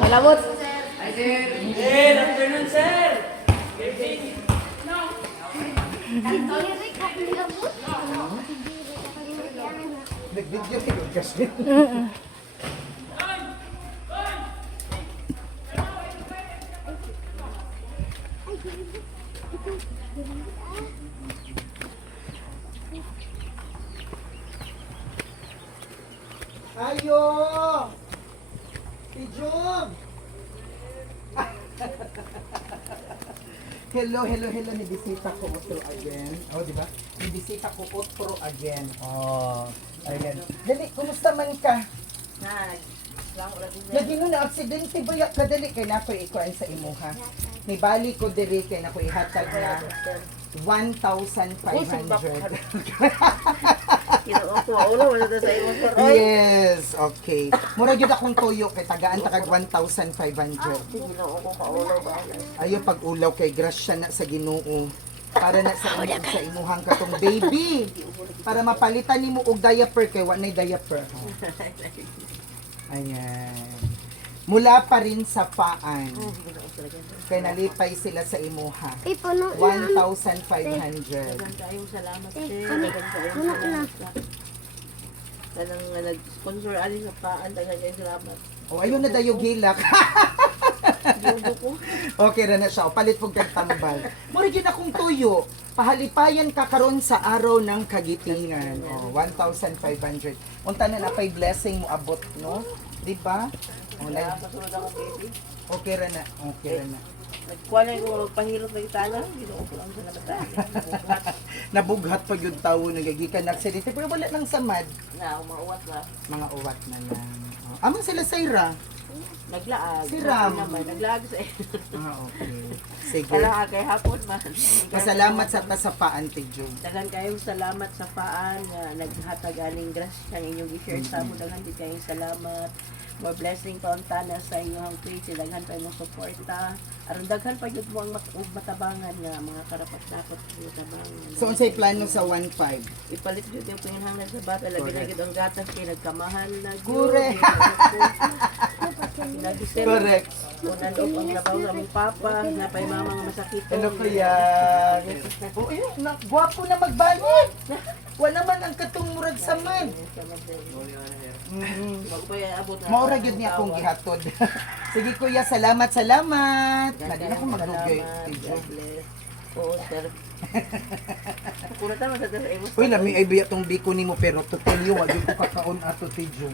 Malawot. Good afternoon, sir. Nag-video kayo kasi. Ayo! Si Jom! Hello. Nibisita ko otro again. Oh, di ba? Nibisita ko otro again. Oh, ayan. Dali, kumusta man ka? Lagi no na aksidente ba yak kadali kay nako ikuan sa imuha. Ni bali ko diri kay nako ihatag na 1,500. Yes, okay. Mura gyud akong toyo kay tagaan ta kag 1,500. Ayo pag ulaw kay grasya na sa Ginoo. Para na sa sa imuhang katong baby. Para mapalitan nimo og diaper kay wa nay diaper. Ayan. Mula pa rin sa paan. Kaya nalipay sila sa imuha. 1,500. Tayong salamat, sir. Daghang salamat. Tanang nag-sponsor ali sa paan, daghang salamat. O ayun na dayo gilak. Dugo ko. Okay ra na siya. O, palit pong kagtambal. Mura gyud akong tuyo. Pahalipayan ka karon sa araw ng kagitingan. O, 1,500. Unta na napay blessing mo abot, no? Di ba? O, Kasunod ako, baby. okay ra na. Okay ra na. Nagkuha na ko magpahilot ng itana. Ginoo ko lang sa nabata. Nabughat pa yung tao, nagagikan na aksidente. Pero wala nang samad. Na, umauwat na. Mga uwat na lang. O, amang sila Sayra. Naglaag. Si Ram. Naman, naglaag sa Okay. Sige. Kala kay hapon man. Pasalamat sa tasapaan, Tijo. Daghan kayong salamat sa paan nga naghatag aning grasya ang inyong i-share sa mo. Daghan din kayong salamat. More blessing pa unta na sa inyong page. Daghan pa mo suporta. Aron daghan pa gyud mo ang matabangan nga mga karapat-dapat sa tabangan. So, unsay plano sa 1.5? Ipalit gyud yung pinginhanglan sa bata labi na gyud ang gatas kay nagkamahan na gyud. Correct. Correct. Unan ang trabaho sa aming papa, na pa mama nga masakit. Ano kaya? Oh, ayun, gwapo na magbanit. Wala man ang katong murag sa man. Maura gyud niya akong gihatod. Sige kuya, salamat. Nadi na akong maglugay. Oo, sir. Kuna tama sa imo. Uy, lami ay biya tong biko nimo pero tutelyo wa gyud ko kakaon ato Tijo.